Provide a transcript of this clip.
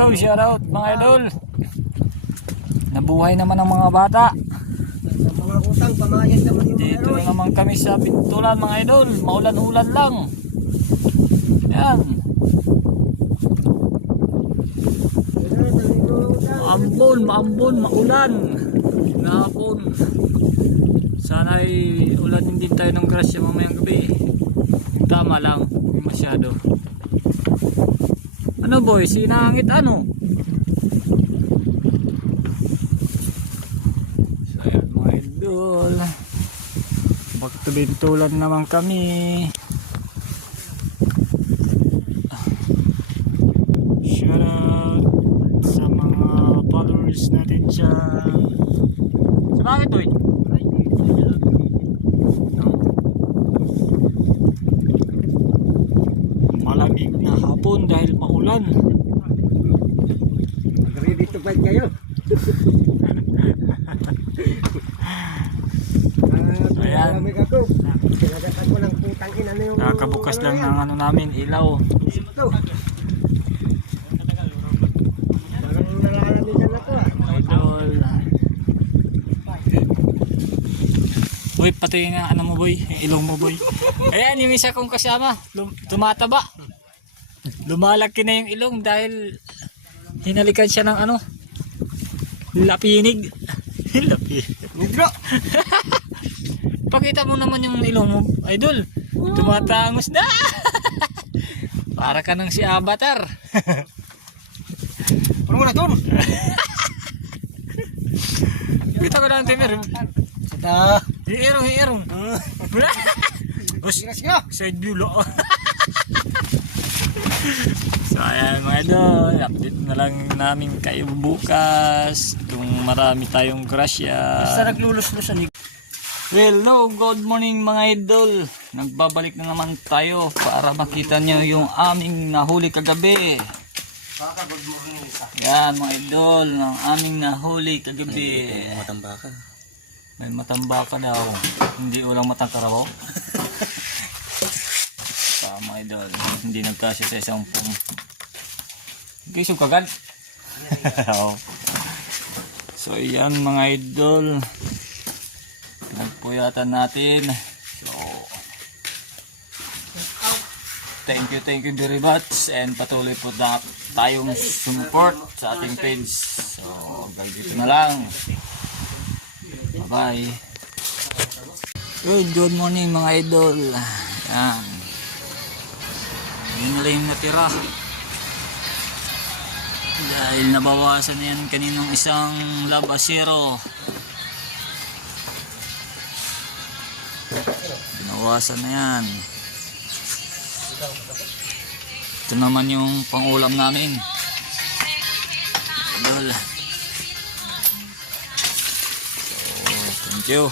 Yo, shout out mga idol. Nabuhay naman ang mga bata. Mga utang, pamayan naman yung Dito na naman kami sa Pintulan mga idol. Maulan-ulan lang. Yan. Maambon, maulan. Nahapon. Sana ay ulanin din tayo ng grasya mamayang gabi. Tama lang, hindi masyado. Ano boy, sinangit ano? So ayan mga idol. Back to Bintulan naman kami. Shout out sa mga followers natin dyan. Sa bakit boy? Malamig na hapon dahil maulan. ready to fight kayo. Ayan. Sinagatan ko ng putang ina na yung... Nakabukas lang ng ano namin, ilaw. Ito. Parang nalalamigan na to Idol. Uy, pati nga ano mo boy, yung ilong mo boy. Ayan, yung isa kong kasama, tumataba. Lumalaki na yung ilong dahil hinalikan siya ng ano, lapinig. Lapinig. Negro! Pakita mo naman yung ilong mo, idol. Tumatangos na. Para ka nang si Avatar. Ano mo na doon? Kita ko na ang timer. Sada! Hiirong. Sige na! Side view lo. So ayan mga idol, update na lang namin kayo bukas kung marami tayong grasya. Basta naglulus-lusan. Hello, good morning mga idol. Nagbabalik na naman tayo para makita nyo yung aming nahuli kagabi. Good morning isa. Yan mga idol, ang aming nahuli kagabi. Matambaka. May matambaka daw. Hindi ulang matangkaraw. Mga idol, hindi nagkasya sa isang pong. Okay, so kagan. So yan mga idol, nagpuyatan natin. So thank you very much, and patuloy po na tayong support sa ating page. So hanggang dito na lang. Bye bye. Good morning mga idol. Yan, yun na lang yung natira dahil nabawasan na yan kaninang isang labasero. Binawasan na yan. Ito naman yung pangulam namin. So thank you.